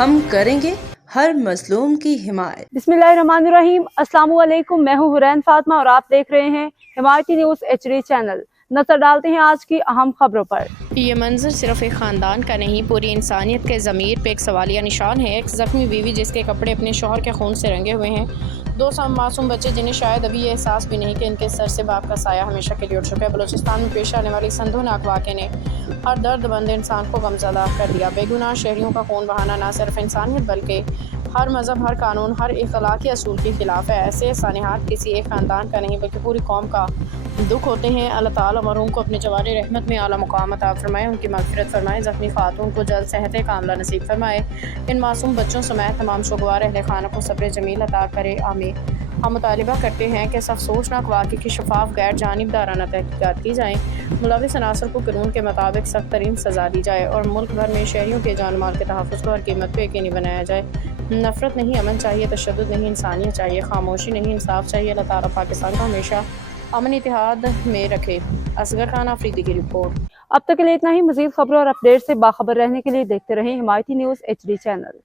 ہم کریں گے ہر مظلوم کی حمایت۔ بسم اللہ الرحمن الرحیم۔ السلام علیکم، میں ہوں حرین فاطمہ اور آپ دیکھ رہے ہیں حمایتی نیوز HD چینل۔ نظر ڈالتے ہیں آج کی اہم خبروں پر۔ یہ منظر صرف ایک خاندان کا نہیں، پوری انسانیت کے ضمیر پہ ایک سوالیہ نشان ہے۔ ایک زخمی بیوی جس کے کپڑے اپنے شوہر کے خون سے رنگے ہوئے ہیں، دو معصوم بچے جنہیں شاید ابھی یہ احساس بھی نہیں کہ ان کے سر سے باپ کا سایہ ہمیشہ کے لیے اٹھ چکا ہے۔ بلوچستان میں پیش آنے والی سندھوناک واقعے نے ہر درد مند انسان کو غمزدہ کر دیا۔ بے گناہ شہریوں کا خون بہانا نہ صرف انسانیت بلکہ ہر مذہب، ہر قانون، ہر اخلاقی اصول کے خلاف ہے۔ ایسے سانحات کسی ایک خاندان کا نہیں بلکہ پوری قوم کا دکھ ہوتے ہیں۔ اللہ تعالیٰ مرحوم کو اپنے جوار رحمت میں اعلیٰ مقام عطا فرمائے، ان کی مغفرت فرمائے، زخمی خاتون کو جلد صحت کاملہ نصیب فرمائے، ان معصوم بچوں سمیت تمام سوگوار اہل خانہ کو صبر جمیل عطا کرے، آمین۔ ہم مطالبہ کرتے ہیں کہ اس افسوسناک واقعے کی شفاف، غیر جانبدارانہ تحقیقات کی جائیں، ملوث عناصر کو قانون کے مطابق سخت ترین سزا دی جائے اور ملک بھر میں شہریوں کے جان مال کے تحفظ کو ہر قیمت پہ یقینی بنایا جائے۔ نفرت نہیں، امن چاہیے، تشدد نہیں، انسانیت چاہیے، خاموشی نہیں، انصاف چاہیے۔ اللہ تعالیٰ پاکستان کو ہمیشہ امن اتحاد میں رکھے۔ اصغر خان آفریدی کی رپورٹ۔ اب تک کے لیے اتنا ہی۔ مزید خبروں اور اپڈیٹ سے باخبر رہنے کے لیے دیکھتے رہیں حمایتی نیوز HD چینل۔